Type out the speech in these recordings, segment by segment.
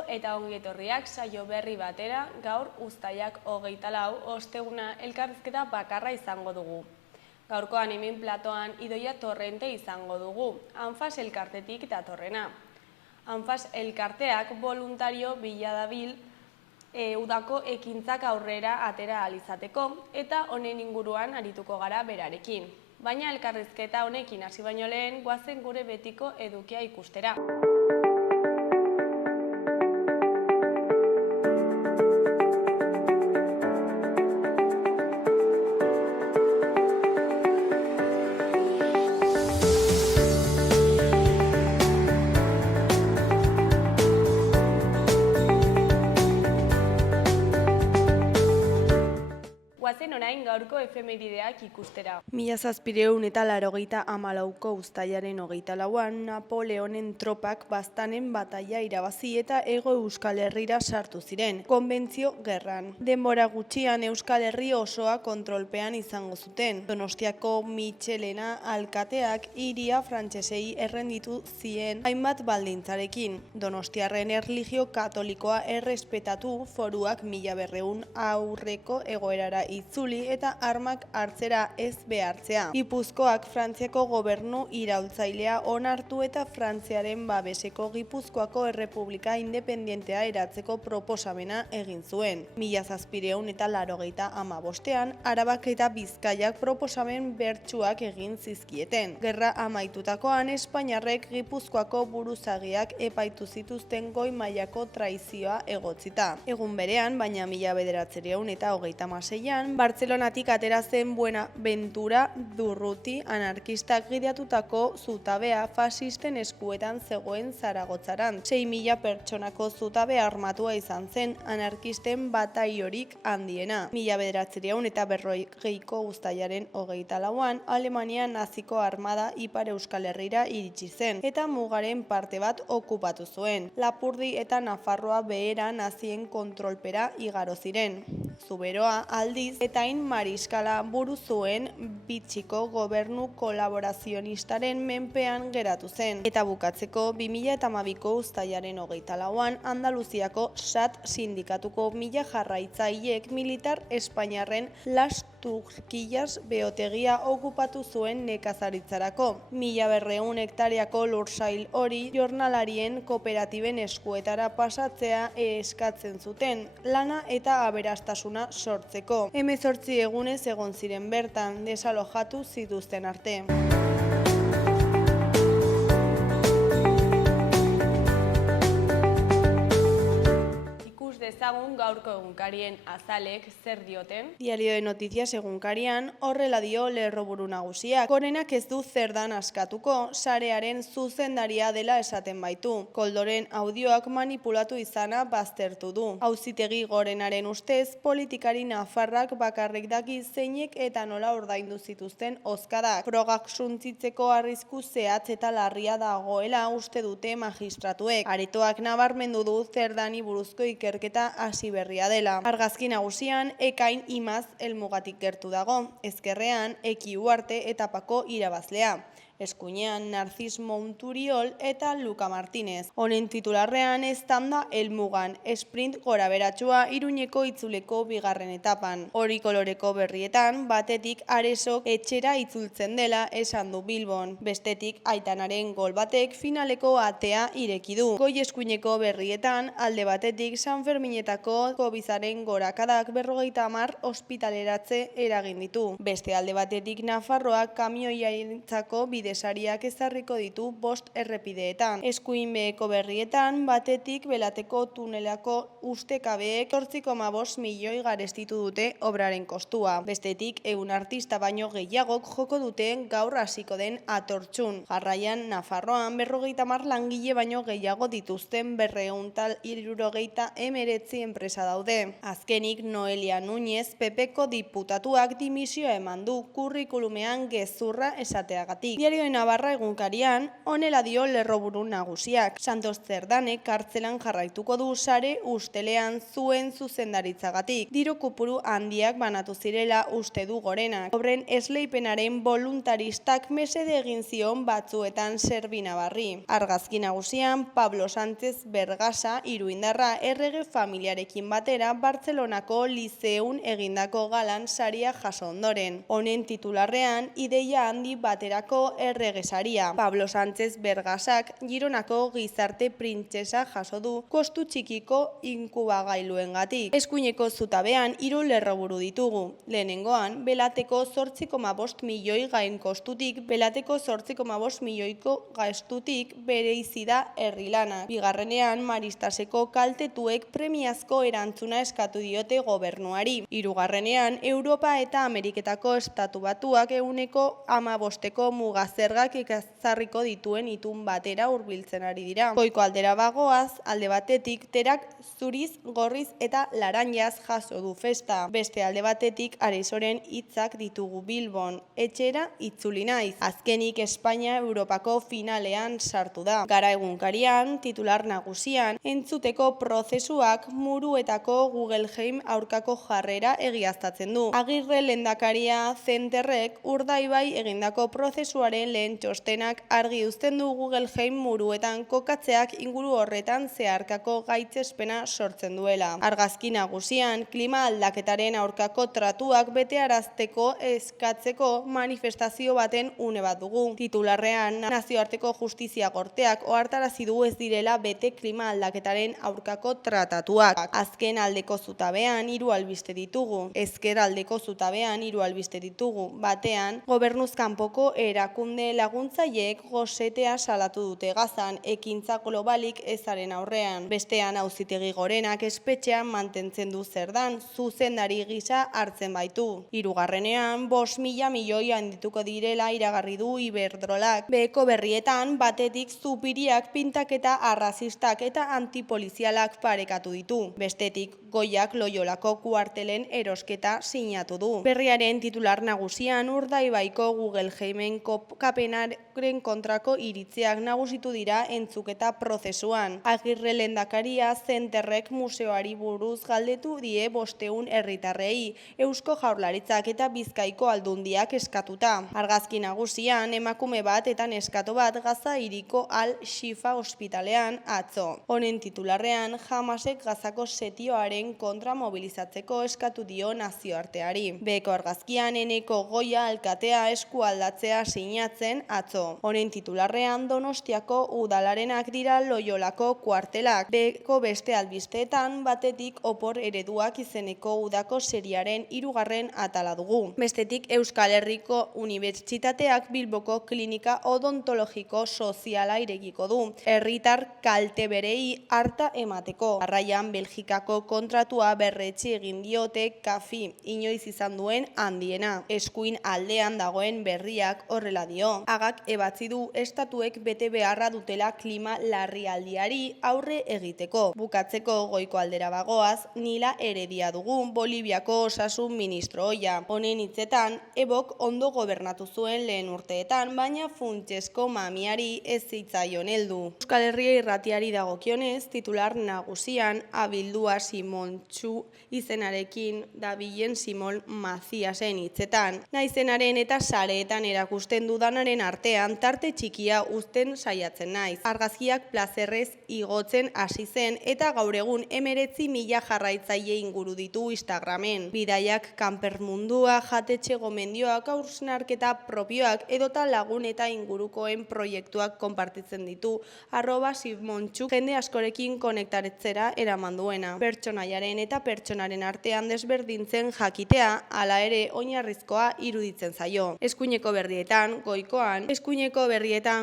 Kaixo eta ongi etorriak saio berri batera, gaur uztailak 24 osteguna elkarrizketa bakarra izango dugu. Gaurkoan hemen platoan Idoia Torrente izango dugu, Anfas elkartetik datorrena. Anfas elkarteak voluntario bila dabil udako ekintzak aurrera atera ahal izateko eta honen inguruan arituko gara berarekin. Baina elkarrizketa honekin hasi baino lehen goazen gure betiko edukia ikustera. Guazen orain gaurko efemerideak ikustera. 1784ko uztailaren 24an Napoleonen tropak baztanen bataila irabazi eta Hego Euskal Herrira sartu ziren, konbentzio gerran. Denbora gutxian Euskal Herri osoa kontrolpean izango zuten. Donostiako Mitxelena alkateak hiria frantsesei errenditu zien hainbat baldintzarekin. Donostiarren erlijio katolikoa errespetatu, foruak 1200 aurreko egoerara itzuli eta armak hartzera ez behartzea. Gipuzkoak Frantziako gobernu iraultzailea onartu eta Frantziaren babeseko Gipuzkoako Errepublika independentea eratzeko proposamena egin zuen. 1785ean Arabak eta Bizkaiak proposamen bertsuak egin zizkieten. Gerra amaitutakoan Espainiarrek Gipuzkoako buruzagiak epaitu zituzten goi mailako traizioa egotzita. Egun berean, baina 1936ean Bartzelonatik atera zen Buenaventura Durruti anarkistak gidatutako zutabea fasisten eskuetan zegoen Zaragotzarantz. 6.000 pertsonako zutabe armatua izan zen anarkisten bataiorik handiena. 1940ko uztailaren 24an Alemania naziko armada Ipar Euskal Herrira iritsi zen eta mugaren parte bat okupatu zuen. Lapurdi eta Nafarroa behera nazien kontrolpera igaro ziren. Zuberoa aldiz eta mariskala buru zuen bitxiko gobernu kolaborazionistaren menpean geratu zen. Eta bukatzeko 2012ko uztailaren 24an Andaluziako SAT sindikatuko 1000 jarraitzailek militar espainiarren Las Turquillas beotegia okupatu zuen nekazaritzarako. 1200 hektareako lursail hori jornalarien kooperatiben eskuetara pasatzea eskatzen zuten, lana eta aberastasuna sortzeko. 18 egunez egon ziren bertan, desalojatu zituzten arte. Ezagun gaurko egunkarien azalek zer dioten. Diario de Noticias egunkarian horrela dio lerroburu nagusiak. Gorenak ez du zer dan askatuko, sarearen zuzendaria dela esaten baitu. Koldoren audioak manipulatu izana baztertu du. Auzitegi Gorenaren ustez, politikari nafarrak bakarrik daki zeinek eta nola ordaindu zituzten hozkadak. Frogak suntzitzeko arrisku zehatz eta larria dagoela uste dute magistratuek. Aretoak nabarmendu du zer dani buruzko ikerketa hasi berria dela. Argazki nagusian, Ekain Imaz helmugatik gertu dago. Ezkerrean, Eki Uarte etapako irabazlea. Eskuinean Narcis Monturiol eta Luka Martínez. Honen titularrean estanda helmugan, sprint goraberatsua Iruñeko itzuleko bigarren etapan. Hori koloreko berrietan, batetik Aresok etxera itzultzen dela esan du Bilbon. Bestetik Aitanaren gol batek finaleko atea ireki du. Goi eskuineko berrietan, alde batetik San Ferminetako Kobizaren gorakadak 50 ospitaleratze eragin ditu. Beste alde batetik Nafarroak kamioiarentzako bidesariak ezarriko ditu 5 errepideetan. Eskuin beheko berrietan, batetik Belateko tunelako ustekabeek 8,5 milioi garestitu dute obraren kostua. Bestetik, 100 artista baino gehiagok joko duten gaur hasiko den atortxun. Jarraian, Nafarroan 50 langile baino gehiago dituzten 279 enpresa daude. Azkenik, Noelia Núñez, PPko diputatuak dimisioa eman du kurrikulumean gezurra esateagatik. Diario Diario de Navarra egunkarian, honela dio lerroburu nagusiak. Santos Zerdanek kartzelan jarraituko du sare ustelean zuen zuzendaritzagatik. Diru kopuru handiak banatu zirela uste du Gorenak. Obren esleipenaren voluntaristak mesede egin zion batzuetan Serbinabarri. Argazki nagusian, Pablo Sánchez Bergasa iruindarra errege familiarekin batera Bartzelonako lizeun egindako galan saria jaso ondoren. Honen titularrean, ideia handi baterako errege saria. Pablo Sánchez Bergasak Gironako gizarte printzesa jaso du kostu txikiko inkubagailuengatik. Eskuineko zutabean 3 lerroburu ditugu. Lehenengoan, Belateko 8,5 milioi gain kostutik, Belateko 8,5 milioiko gastutik bereizi da herrilanak. Bigarrenean, Maristaseko kaltetuek premiazko erantzuna eskatu diote gobernuari. Hirugarrenean, Europa eta Ameriketako estatu batuak 15% mugazergak ikazarriko dituen itun batera hurbiltzen ari dira. Goiko aldera bagoaz, alde batetik terak zuriz, gorriz eta laranjaz jaso du festa. Beste alde batetik Aresoren hitzak ditugu Bilbon, etxera itzuli naiz. Azkenik Espainia Europako finalean sartu da. Gara egunkarian, titular nagusian, entzuteko prozesuak muruetako Guggenheim aurkako jarrera egiaztatzen du. Agirre lehendakaria Zenterrek Urdaibai egindako prozesuaren lehen txostenak argi uzten du Guggenheim muruetan kokatzeak inguru horretan zeharkako gaitzespena sortzen duela. Argazki nagusian, klima aldaketaren aurkako tratuak betearazteko eskatzeko manifestazio baten une bat dugu. Titularrean, nazioarteko justizia gorteak ohartarazi du ez direla bete klima aldaketaren aurkako tratatuak. Azken aldeko zutabean 3 albiste ditugu. Ezker aldeko zutabean 3 albiste ditugu. Batean, gobernuz kanpoko erakunde laguntzaileek gosetea salatu dute Gazan, ekintza globalik ezaren aurrean. Bestean, Auzitegi Gorenak espetxean mantentzen du Zerdan, zuzendari gisa hartzen baitu. Hirugarrenean, 5.000 milioi handituko direla iragarri du Iberdrolak. Beheko berrietan, batetik zupiriak pintaketa arrazistak eta antipolizialak parekatu ditu. Bestetik, Goiak Loiolako kuartelen erosketa sinatu du. Berriaren titular nagusian Urdaibaiko Guggenheimen kapenaren kontrako iritziak nagusitu dira entzuketa prozesuan. Agirre lehendakaria Zenterrek museoari buruz galdetu die 500 herritarrei, Eusko Jaurlaritzak eta Bizkaiko aldundiak eskatuta. Argazki nagusian emakume bat eta neskato bat Gaza hiriko Al-Shifa ospitalean atzo. Honen titularrean Hamasek Gazako setioaren kontra mobilizatzeko eskatu dio nazioarteari. Beheko argazkian Eneko Goia alkatea eskualdatzea sinatzen atzo. Honen titularrean Donostiako udalarenak dira Loiolako kuartelak. Beheko beste albisteetan batetik opor ereduak izeneko udako seriaren 3. atala dugu. Bestetik Euskal Herriko Unibertsitateak Bilboko klinika odontologiko soziala irekiko du. Herritar kalte berei harta emateko. Jarraian Belgikako kontratua berretsi egin diote Kafi, inoiz izan duen handiena. Eskuin aldean dagoen berriak horrela dio. Agak ebatzi du estatuek bete beharra dutela klima larrialdiari aurre egiteko. Bukatzeko goiko aldera bagoaz, Nila Heredia dugu, Boliviako osasun ministro ohia. Honen hitzetan, Ebok ondo gobernatu zuen lehen urteetan, baina funtsezko mamiari ez zitzaion heldu. Euskal Herria irratiari dagokionez, titular nagusian abildua Simontxu izenarekin dabilen Simon Maziasen hitzetan. Naizenaren eta sareetan erakusten dudanaren artean tarte txikia uzten saiatzen naiz. Argazkiak plazerrez igotzen hasi zen eta gaur egun 19.000 jarraitzaile inguru ditu Instagramen. Bidaiak, kanpermundua, jatetxe gomendioak, hausnarketa propioak edota lagun eta ingurukoen proiektuak konpartitzen ditu. @Simontxu jende askorekin konektaretzera eraman duena. Pertsonaiaren eta pertsonaren artean desberdintzen jakitea, hala ere oinarrizkoa iruditzen zaio. Eskuineko berrietan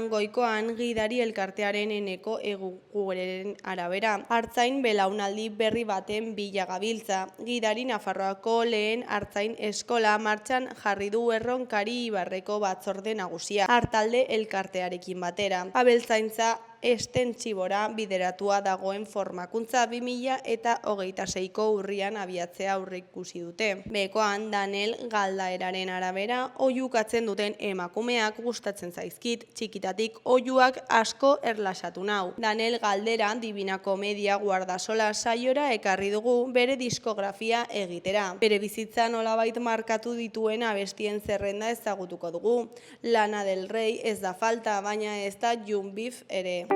goikoan gidari elkartearen Eneko Egugureren arabera. Artzain belaunaldi berri baten bila gabiltza. Gidari Nafarroako lehen artzain eskola martxan jarri du Erronkari Ibarreko batzorde nagusia. Artalde elkartearekin batera. Abeltzaintza estentsibora bideratua dagoen formakuntza 2026ko urrian abiatzea aurreikusi dute. Bekoan, Danel galdaeraren arabera, oihukatzen duten emakumeak gustatzen zaizkit, txikitatik oihuak asko erlaxatu nau. Danel galdera Divina Komedia guardasola saiora ekarri dugu bere diskografia egitera. Bere bizitza nolabait markatu dituen abestien zerrenda ezagutuko dugu. Lana del Rey ez da falta, baina ez da Young Beef ere.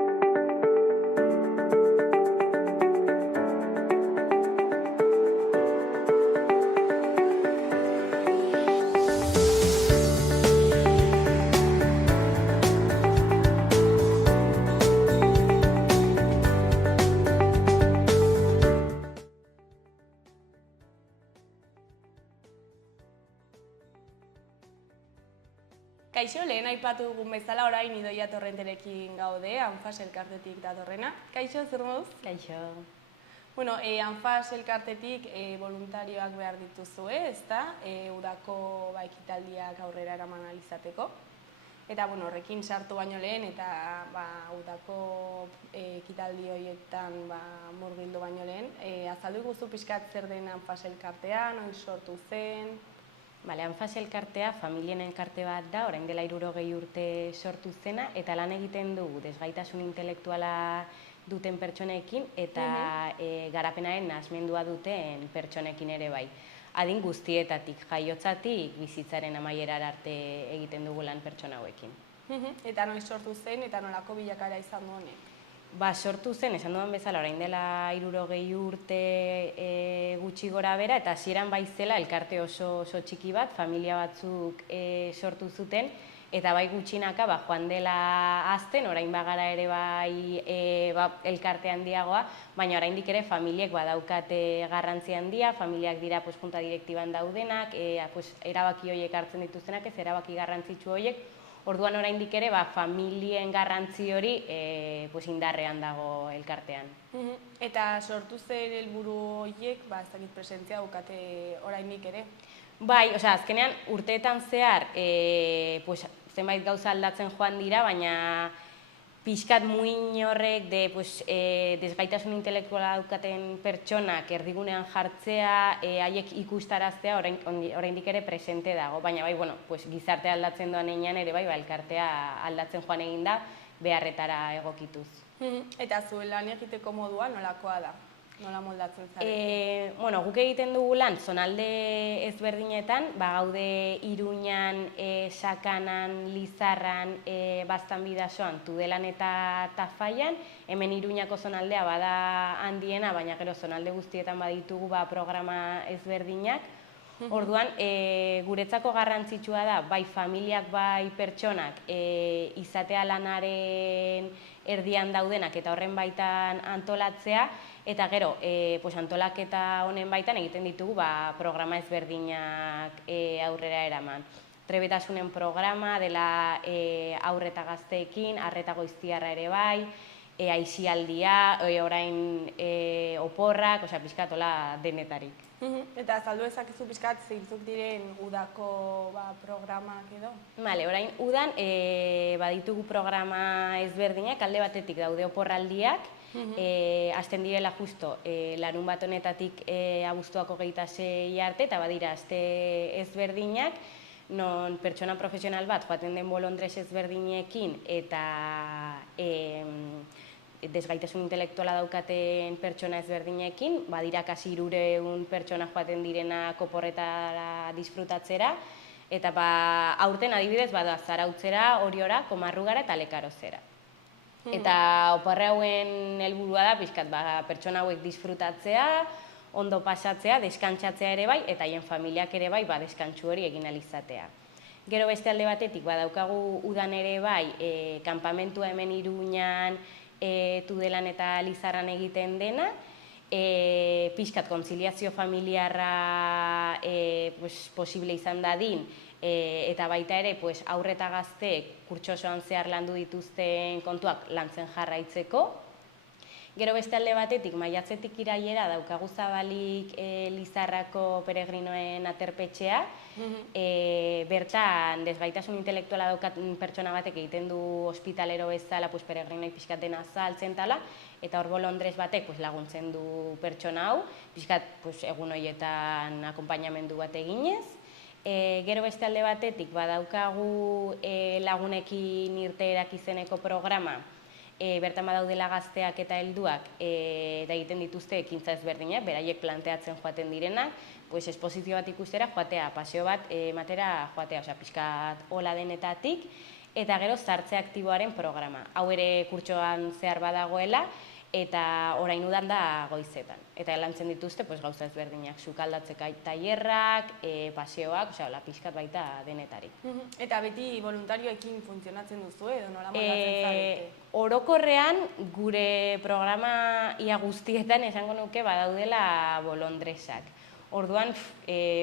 Kaixo, lehen aipatu dugun bezala orain Idoia Torrenterekin gaude, Anfas elkartetik datorrena. Kaixo, zer moduz? Kaixo. Bueno, Anfas elkartetik voluntarioak behar dituzue, ezta? Udako ekitaldiak aurrera eraman ahal izateko. Eta horrekin sartu baino lehen eta udako ekitaldi horietan murgildu baino lehen, azaldu guzu pixkat zer den Anfas elkartea, noiz sortu zen? Anfas elkartea familien elkarte bat da, orain dela 60 urte sortu zena, eta lan egiten dugu desgaitasun intelektuala duten pertsonekin eta garapenaren nahasmendua duten pertsonekin ere bai. Adin guztietatik, jaiotzatik, bizitzaren amaierar arte egiten dugu lan pertsona hauekin. Eta noiz sortu zen eta nolako bilakaera izan du honek? Sortu zen, esan dudan bezala, orain dela 60 urte gutxi gora bera, eta hasieran baizela elkarte oso txiki bat, familia batzuk sortu zuten, eta bai gutxinaka joan dela azten, orain bagara ere bai elkarte handiagoa, baina oraindik ere familiek badaukate garrantzi handia, familiak dira junta direktiban daudenak, erabaki horiek hartzen dituztenak, ez erabaki garrantzitsu horiek. Orduan oraindik ere familien garrantzi hori indarrean dago elkartean. Eta sortu zen helburu horiek, ez dakit presentzia daukate oraindik ere? Bai, azkenean urteetan zehar zenbait gauza aldatzen joan dira, baina pixkat muin horrek desgaitasun intelektuala daukaten pertsonak erdigunean jartzea, haiek ikustaraztea oraindik ere presente dago. Baina gizartea aldatzen doan einean ere elkartea aldatzen joan egin da beharretara egokituz. Eta zuen lan egiteko modua nolakoa da? Nola moldatzen zaren? Guk egiten dugu lan zonalde ezberdinetan, gaude Iruñan, Sakanan, Lizarran, Baztan Bidasoan, Tudelan eta Tafaian. Hemen Iruñako zonaldea bada handiena, baina gero zonalde guztietan baditugu programa ezberdinak. Orduan, guretzako garrantzitsua da, bai familiak, bai pertsonak, izatea lanaren erdian daudenak eta horren baitan antolatzea, eta gero, antolaketa honen baitan egiten ditugu programa ezberdinak aurrera eraman. Trebetasunen programa dela haur eta gazteekin, arreta goiztiarra ere bai, aisialdia, orain oporrak, pixkatola denetarik. Eta azaldu ezakizu pixkat zeintzuk diren udako programak edo? Orain udan baditugu programa ezberdinak, alde batetik daude oporraldiak, hasten direla justo larun bat honetatik abuztuako 26 arte, eta badira aste ezberdinak, non pertsona profesional bat joaten den bolondrez ezberdinekin eta desgaitasun intelektuala daukaten pertsona ezberdinekin, badira kasi 300 pertsona joaten direnak oporretara disfrutatzera, eta aurten adibidez bada Zarautzera, Oriora, Komarrugara eta Lekarozera. Eta oporre hauen helburua da pixkat pertsona hauek disfrutatzea, ondo pasatzea, deskantsatzea ere bai, eta haien familiak ere bai deskantsu hori egin ahal izatea. Gero beste alde batetik badaukagu udan ere bai kanpamentua hemen Iruñan, Tudelan eta Lizarran egiten dena, pixkat kontziliazio familiarra posible izan dadin, eta baita ere haur eta gazteek kurtso osoan zehar landu dituzten kontuak lantzen jarraitzeko, Gero beste alde batetik, maiatzetik irailera daukagu Zabalik Lizarrako peregrinoen aterpetxea, bertan desgaitasun intelektuala daukaten pertsona batek egiten du ospitalero bezala peregrinoi pixkat dena azaltzen tala, eta hor bolondrez batek laguntzen du pertsona hau, pixkat egun horietan akonpainamendu bat eginez. Gero beste alde batetik badaukagu lagunekin irteerak izeneko programa, bertan badaudela gazteak eta helduak eta egiten dituzte ekintza ezberdinak, beraiek planteatzen joaten direnak, esposizio bat ikustera joatea, paseo bat ematera joatea, pixkat hola denetatik, eta gero sartze aktiboaren programa. Hau ere kurtsoan zehar badagoela, eta orain udan da goizetan. Eta lantzen dituzte gauza ezberdinak, sukaldatzeka tailerrak, paseoak, pixkat baita denetarik. Eta beti voluntarioekin funtzionatzen duzu edo nola moldatzen zarete? Orokorrean gure programa ia guztietan esango nuke badaudela bolondresak. Orduan,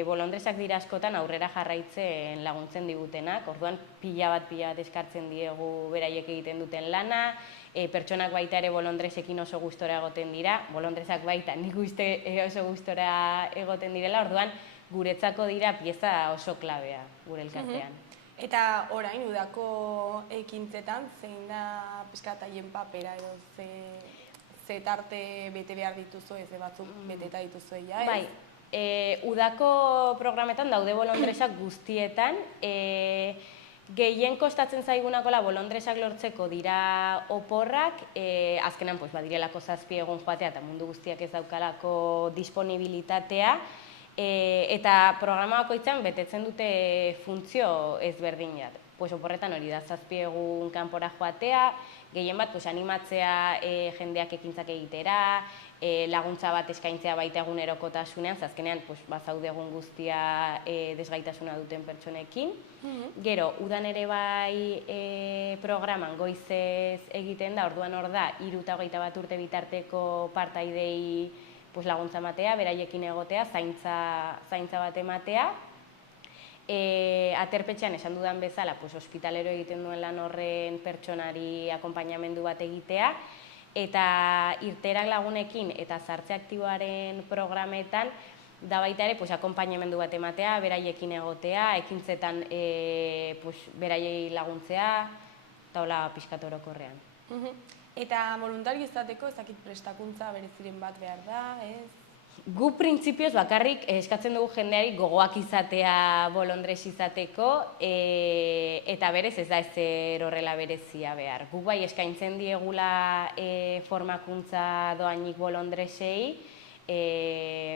bolondresak dira askotan aurrera jarraitzen laguntzen digutenak, orduan pila bat eskartzen diegu beraiek egiten duten lana, pertsonak baita ere bolondresekin oso gustora egoten dira, bolondresak baita nik uste oso gustora egoten direla, orduan guretzako dira pieza oso klabea gure elkartean. Eta orain udako ekintzetan, zein da pixkat haien papera edo ze tarte bete behar dituzu, ez batzuk beteta dituzu ja, ez? Bai, udako programetan daude bolondresak guztietan, gehien kostatzen zaigunakola bolondresak lortzeko dira oporrak, azkenan badirelako 7 egun joatea eta mundu guztiak ez daukalako disponibilitatea, eta programa bakoitzan betetzen dute funtzio ezberdinat. Oporretan hori da 7 egun kanpora joatea, gehien bat animatzea jendeak ekintzak egitera, laguntza bat eskaintzea baita egunerokotasunean, azkenean bazaude egun guztia desgaitasuna duten pertsonekin. Gero, udan ere bai programan goizez egiten da, orduan hor da, 3 eta 21 urte bitarteko partaidei laguntza ematea, beraiekin egotea, zaintza bat ematea. Aterpetxean esan dudan bezala, ospitalero egiten duen lan horren pertsonari akonpainamendu bat egitea, eta irteerak lagunekin eta sartze aktiboaren programetan da baita ere akonpainamendu bat ematea, beraiekin egotea, ekintzetan beraiei laguntzea, eta hola pixkat orokorrean. Eta voluntario izateko ezakit prestakuntza bereziren bat behar da, ez? Gu printzipioz bakarrik eskatzen dugu jendeari gogoak izatea bolondres izateko, eta berez ez da ezer horrela berezia behar. Gu bai eskaintzen diegula formakuntza doainik bolondresei,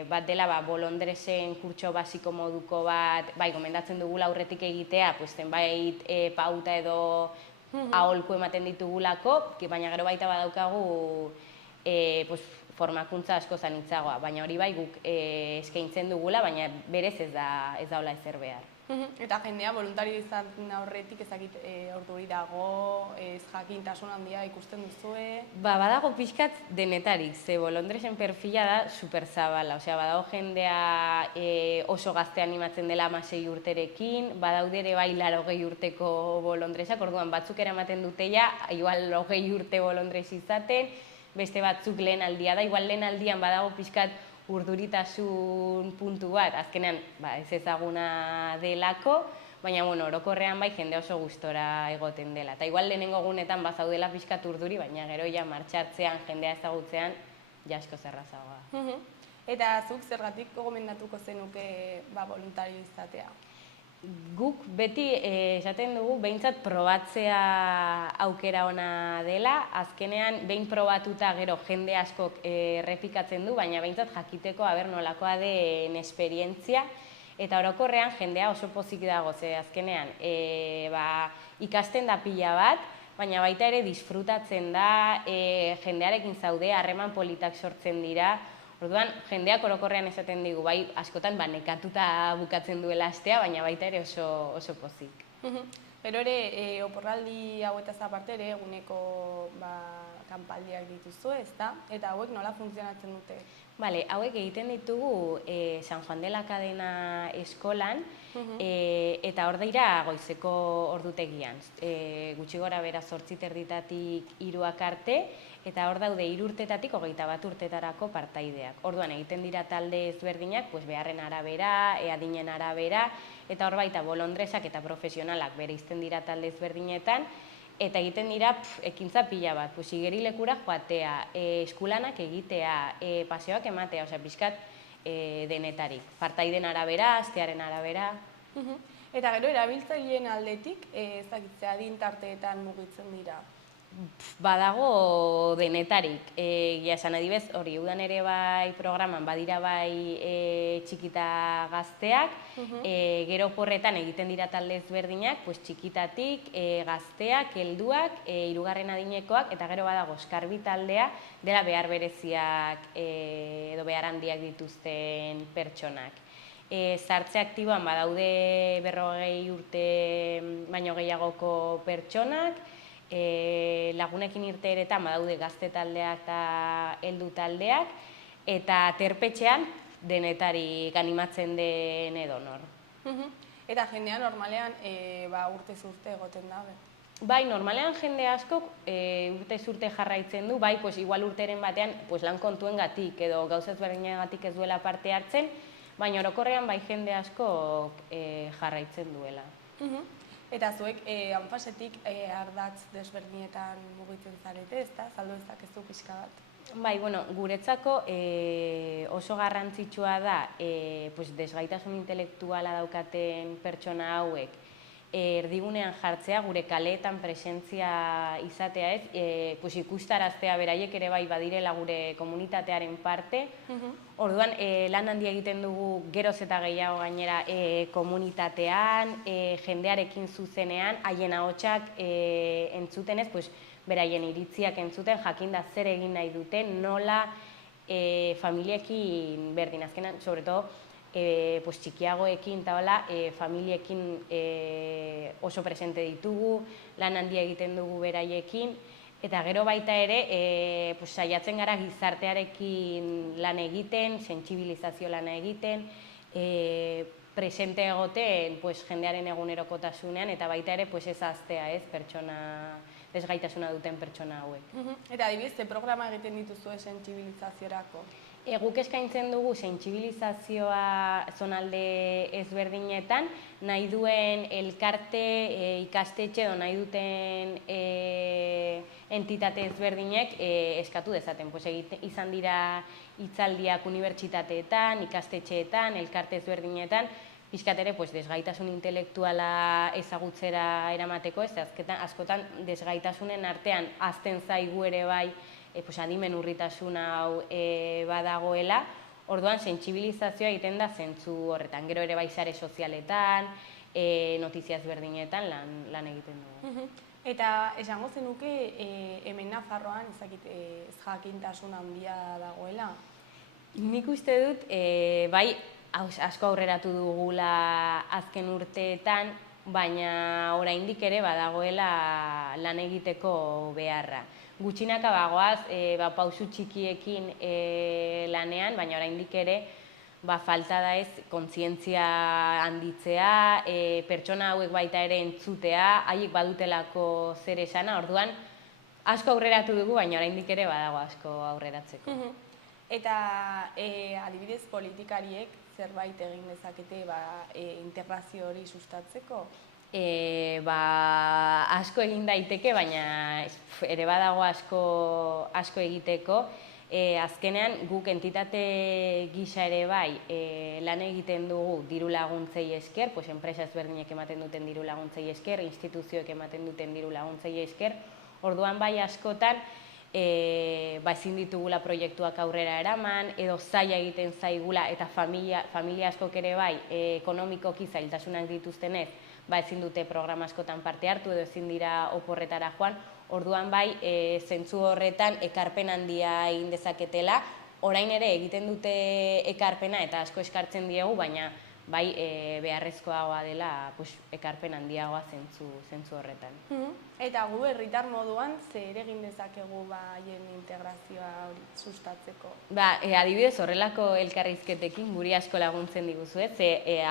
bat dela bolondresen kurtso basiko moduko bat, bai gomendatzen dugula aurretik egitea, zenbait pauta edo aholku ematen ditugulako, baina gero baita badaukagu formakuntza asko zanitzagoa, baina hori bai guk eskaintzen dugula, baina berez ez da hola ezer behar. Eta jendea voluntario izan aurretik ezakit orduri dago, ez jakintasun handia ikusten duzue? Badago pixkat denetarik, ze bolondresen perfila da superzabala, badago jendea oso gazte animatzen dela 16 urterekin, badaude ere bai 80 urteko bolondresak, orduan batzuk eramaten dutela, igual 20 urte bolondres izaten, beste batzuk lehen aldia da, igual lehen aldian badago pixkat urduritasun puntu bat, azkenean ez ezaguna delako, baina orokorrean bai jende oso gustora egoten dela. Eta igual lehenengo egunetan bazaudela pixkat urduri, baina gero ja martxatzean, jendea ezagutzean, asko zerrazagoa. Eta zuk zergatik gomendatuko zenuke voluntario izatea? Guk beti esaten dugu behintzat probatzea aukera ona dela, azkenean behin probatuta gero jende askok errepikatzen du, baina behintzat jakiteko nolakoa den esperientzia, eta orokorrean jendea oso pozik dago, ze azkenean ikasten da pila bat, baina baita ere disfrutatzen da, jendearekin zaude, harreman politak sortzen dira. Orduan, jendeak orokorrean esaten digu, bai, askotan nekatuta bukatzen duela astea, baina baita ere oso pozik. Pero ere, oporraldi hauetaz aparte ere, eguneko kanpaldiak dituzu, ezta? Eta hauek nola funtzionatzen dute? Bale, hauek egiten ditugu San Juan de la Cadena eskolan, eta hor dira goizeko ordutegian. Gutxi gora bera 8:30 3 arte, eta hor daude 3 urtetatik 21 urtetarako partaideak. Orduan egiten dira talde ezberdinak, beharren arabera, adinen arabera, eta hor baita bolondresak eta profesionalak bereizten dira talde ezberdinetan, eta egiten dira ekintza pila bat, igerilekura joatea, eskulanak egitea, paseoak ematea, pixkat denetarik. Partaiden arabera, astearen arabera. Eta gero, erabiltzaileen aldetik, ezagitzea adintarteetan mugitzen dira? Badago denetarik. Egia esan adibez, hori, udan ere bai programan badira bai txikita gazteak, gero porretan egiten dira talde ezberdinak, txikitatik, gazteak, helduak, 3. adinekoak, eta gero badago eskarbi taldea, dela behar bereziak edo behar handiak dituzten pertsonak. Sartze aktiboan badaude 40 urte baino gehiagoko pertsonak, lagunekin irteeretan badaude gazte taldeak eta heldu taldeak, eta terpetxean denetarik animatzen den edonor. Eta jendea normalean urtez urte egoten da? Bai, normalean jende askok urtez urte jarraitzen du, bai, igual urteren batean lan kontuengatik edo gauzaz berdinagatik ez duela parte hartzen, baina orokorrean bai jende askok jarraitzen duela. Eta zuek anfasetik ardatz desberdinetan mugitzen zarete, ezta? Saldu ezakezu pixka bat? Bai, guretzako oso garrantzitsua da desgaitasun intelektuala daukaten pertsona hauek erdigunean jartzea, gure kaleetan presentzia izatea ez, ikustaraztea beraiek ere bai badirela gure komunitatearen parte. Orduan, lan handia egiten dugu geroz eta gehiago gainera komunitatean, jendearekin zuzenean, haien ahotsak entzuten ez, beraien iritziak entzuten, jakinda zer egin nahi duten, nola familiekin berdin, azkenan, sobretodo, txikiagoekin eta hola, familiekin oso presente ditugu, lan handia egiten dugu beraiekin, eta gero baita ere, saiatzen gara gizartearekin lan egiten, sentsibilizazio lana egiten, presente egoten jendearen egunerokotasunean, eta baita ere ez ahaztea pertsona, desgaitasuna duten pertsona hauek. Eta adibidez, ze programa egiten dituzue sentsibilizaziorako? Guk eskaintzen dugu sentsibilizazioa zonalde ezberdinetan, nahi duen elkarte, ikastetxe edo nahi duten entitate ezberdinek eskatu dezaten. Izan dira hitzaldiak unibertsitateetan, ikastetxeetan, elkarte ezberdinetan, pixkat ere desgaitasun intelektuala ezagutzera eramateko, ez askotan desgaitasunen artean hazten zaigu ere bai adimen urritasun hau badagoela, orduan sentsibilizazioa egiten da zentzu horretan, gero ere bai sare sozialetan, notizia ezberdinetan lan egiten dugu. Eta esango zenuke hemen Nafarroan ez jakintasun handia dagoela? Nik uste dut, bai, asko aurreratu dugula azken urteetan, baina oraindik ere badagoela lan egiteko beharra. Gutxinaka bagoaz, pausu txikiekin lanean, baina oraindik ere falta da ez kontzientzia handitzea, pertsona hauek baita ere entzutea, haiek badutelako zer esana, orduan asko aurreratu dugu, baina oraindik ere badago asko aurreratzeko. Eta adibidez politikariek zerbait egin dezakete integrazio hori sustatzeko? Asko egin daiteke, baina ere badago asko egiteko. Azkenean guk entitate gisa ere bai lan egiten dugu diru laguntzei esker, enpresa ezberdinek ematen duten diru laguntzei esker, instituzioek ematen duten diru laguntzei esker, orduan bai askotan ezin ditugula proiektuak aurrera eraman, edo zaila egiten zaigula, eta familia askok ere bai ekonomikoki zailtasunak dituztenez, ezin dute programa askotan parte hartu edo ezin dira oporretara joan, orduan bai zentzu horretan ekarpen handia egin dezaketela, orain ere egiten dute ekarpena eta asko eskartzen diegu, baina bai beharrezkoagoa dela ekarpen handiagoa zentzu horretan. Eta gu herritar moduan zer egin dezakegu haien integrazioa hori sustatzeko? Adibidez horrelako elkarrizketekin guri asko laguntzen diguzu,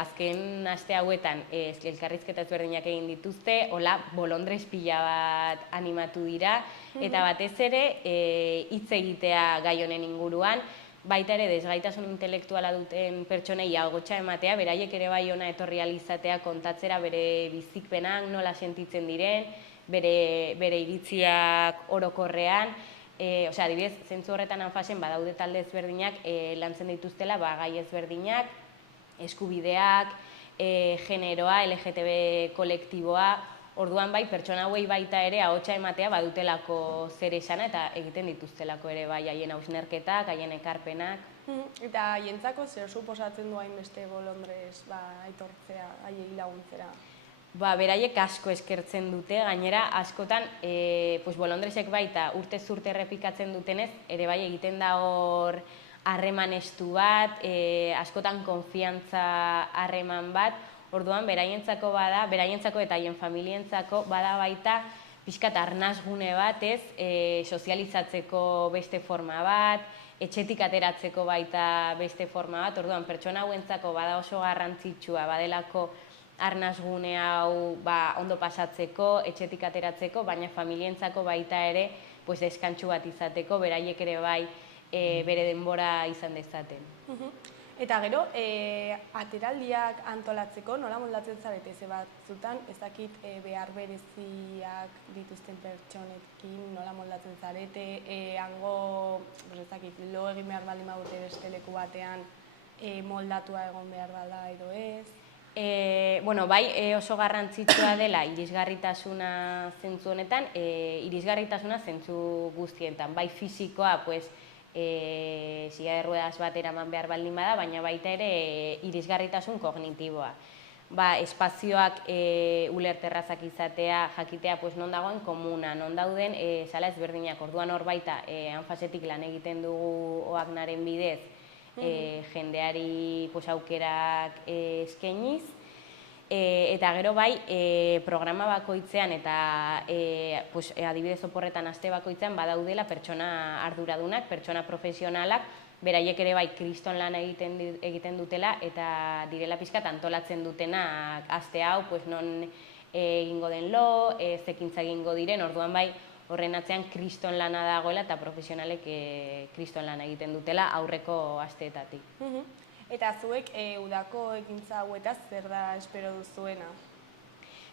azken aste hauetan elkarrizketa ezberdinak egin dituzte, hola bolondres pila bat animatu dira, eta batez ere hitz egitea gai honen inguruan, baita ere desgaitasun intelektuala duten pertsonei agotxa ematea, beraiek ere bai ona etorri ahal izatea kontatzera bere bizikpenak, nola sentitzen diren, bere iritziak orokorrean, adibidez, zentzu horretan anfasen badaude talde ezberdinak lantzen dituztela gai ezberdinak, eskubideak, generoa, LGTB kolektiboa, orduan bai, pertsona hauei baita ere ahotsa ematea badutelako zer esana eta egiten dituztelako ere bai haien hausnerketak, haien ekarpenak. Eta haientzako zer suposatzen du hainbeste bolondrez etortzea, haiei laguntzera? Beraiek asko eskertzen dute, gainera askotan bolondresek baita urtez urte errepikatzen dutenez, ere bai egiten da hor harreman estu bat, askotan konfiantza harreman bat, orduan beraientzako eta haien familientzako bada baita pixkat arnasgune bat, sozializatzeko beste forma bat, etxetik ateratzeko baita beste forma bat, orduan pertsona hauentzako bada oso garrantzitsua badelako arnasgune hau ondo pasatzeko, etxetik ateratzeko, baina familientzako baita ere deskantsu bat izateko, beraiek ere bai bere denbora izan dezaten. Eta gero, ateraldiak antolatzeko, nola moldatzen zarete, ze batzutan, ez dakit behar bereziak dituzten pertsonekin, nola moldatzen zarete, hango, ez dakit, lo egin behar baldin badute beste leku batean moldatua egon behar bada edo ez? Bai, oso garrantzitsua dela irisgarritasuna zentzu honetan, irisgarritasuna zentzu guztietan, bai fisikoa, silla de ruedas bat eraman behar baldin bada, baina baita ere irisgarritasun kognitiboa. Espazioak ulerterrazak izatea, jakitea non dagoen komuna, non dauden sala ezberdinak, orduan hor baita anfasetik lan egiten dugu oaknaren bidez, jendeari aukerak eskainiz, eta gero bai programa bakoitzean eta adibidez oporretan aste bakoitzean badaudela pertsona arduradunak, pertsona profesionalak, beraiek ere bai kriston lan egiten dutela eta direla pixkat antolatzen dutenak aste hau, non egingo den lo, zekintza egingo diren, orduan bai horren atzean kriston lana dagoela eta profesionalek kriston lan egiten dutela aurreko asteetatik. Eta zuek udako ekintza hauetaz zer da espero duzuena?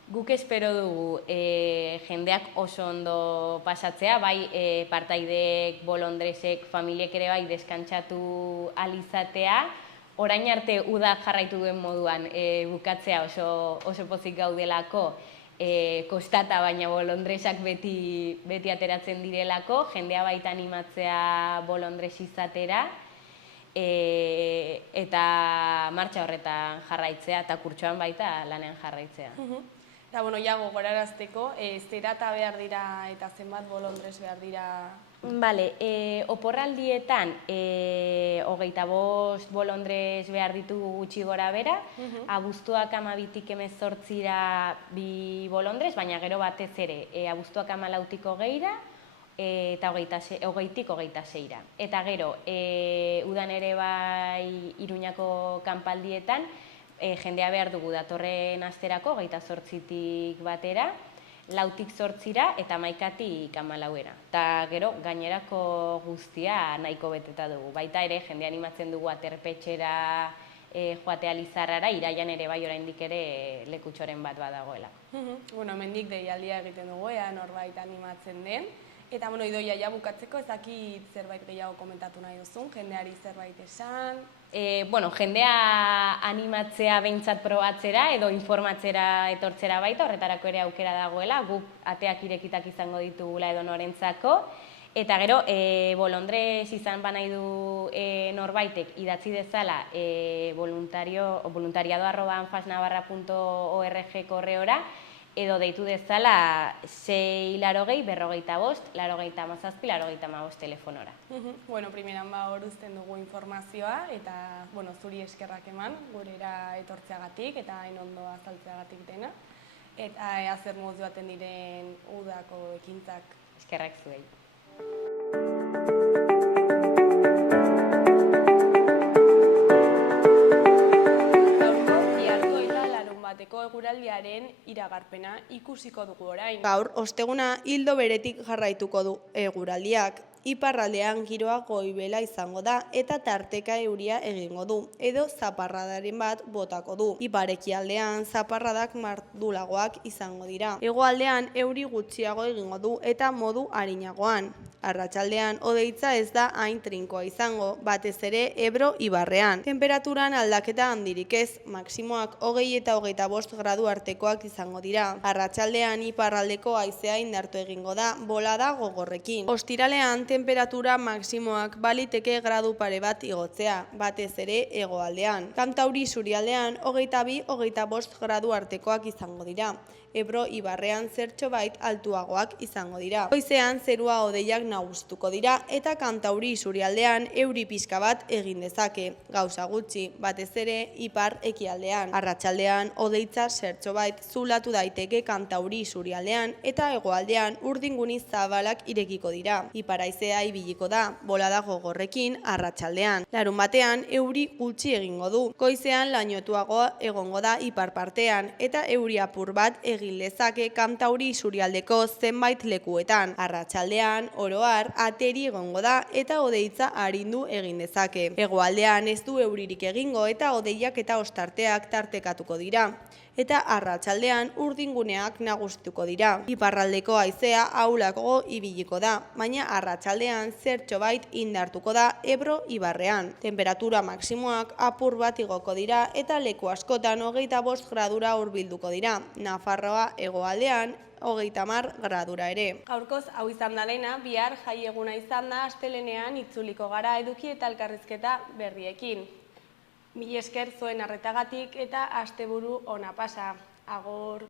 Guk espero dugu jendeak oso ondo pasatzea, bai partaideek, bolondresek, familiek ere bai deskantsatu ahal izatea, orain arte udak jarraitu duen moduan bukatzea oso pozik gaudelako, kostata baina bolondresak beti ateratzen direlako, jendea baita animatzea bolondres izatera, eta martxa horretan jarraitzea eta kurtsoan baita lanean jarraitzea. Eta, gogorarazteko, zera eta behar dira eta zenbat bolondres behar dira? Oporraldietan 25 bolondres behar ditugu gutxi gora bera, abuztuak 12tik 18ra 2 bolondres, baina gero batez ere abuztuak 14tik 20ra, eta 20tik 26ra. Eta gero, udan ere bai Iruñako kanpaldietan, jendea behar dugu datorren asterako, 28tik batera, 4tik 8ra eta 11tik 14ra. Eta gero, gainerako guztia nahiko beteta dugu. Baita ere, jende animatzen dugu aterpetxera joatea Lizarrara, iraian ere bai oraindik ere lekutxoren bat badagoela. Hemendik deialdia egiten dugu, norbait animatzen den. Eta, Idoia, ja bukatzeko, ez dakit zerbait gehiago komentatu nahi duzun, jendeari zerbait esan? Jendea animatzea behintzat probatzera edo informatzera etortzera baita, horretarako ere aukera dagoela, guk ateak irekitak izango ditugula edo norentzako. Eta gero, bolondrez izan banai du norbaitek idatzi dezala voluntariado@anfasnavarra.org korreora, edo deitu dezala 680 45 87 85 telefonora. Bueno, primeran hor uzten dugu informazioa eta zuri eskerrak eman gurera etortzeagatik eta hain ondo azaltzeagatik dena. Eta ea zer moduz joaten diren udako ekintzak. Eskerrak zuei. Bateko eguraldiaren iragarpena ikusiko dugu orain. Gaur, osteguna ildo beretik jarraituko du eguraldiak. Iparraldean giroa goibela izango da eta tarteka euria egingo du, edo zaparradaren bat botako du. Iparekialdean zaparradak mardulagoak izango dira. Hegoaldean euri gutxiago egingo du eta modu arinagoan. Arratsaldean hodeitza ez da hain trinkoa izango, batez ere Ebro ibarrean. Temperaturan aldaketa handirik ez, maximoak 20 eta 25 gradu artekoak izango dira. Arratsaldean iparraldeko haizea indartu egingo da, bolada gogorrekin. Ostiralean temperatura maximoak baliteke gradu pare bat igotzea, batez ere hegoaldean. Kantauri isurialdean 22-25 gradu artekoak izango dira. Ebro ibarrean zertxobait altuagoak izango dira. Goizean zerua hodeiak nagusituko dira eta Kantauri isurialdean euri pixka bat egin dezake, gauza gutxi, batez ere ipar ekialdean. Arratsaldean hodeitza zertxobait zulatu daiteke Kantauri isurialdean eta hegoaldean urdinguni zabalak irekiko dira. Ipar-haizea ibiliko da, bolada gogorrekin arratsaldean. Larunbatean euri gutxi egingo du. Goizean lainotuago egongo da ipar partean eta euri apur bat egin lezake Kantauri isurialdeko zenbait lekuetan. Arratsaldean oroar ateri egongo da eta hodeitza arindu egin dezake. Hegoaldean ez du euririk egingo eta hodeiak eta ostarteak tartekatuko dira. Eta arratsaldean urdinguneak nagusituko dira. Iparraldeko haizea ahulago ibiliko da, baina arratsaldean zertxobait indartuko da Ebro ibarrean. Temperatura maximoak apur bat igoko dira eta leku askotan 25 gradura hurbilduko dira. Nafarroa hegoaldean 30 gradura ere. Gaurkoz hau izan da lehena, bihar jai eguna izan da, astelehenean itzuliko gara eduki eta elkarrizketa berriekin. Mila esker zuen arretagatik eta asteburu ona pasa. Agur!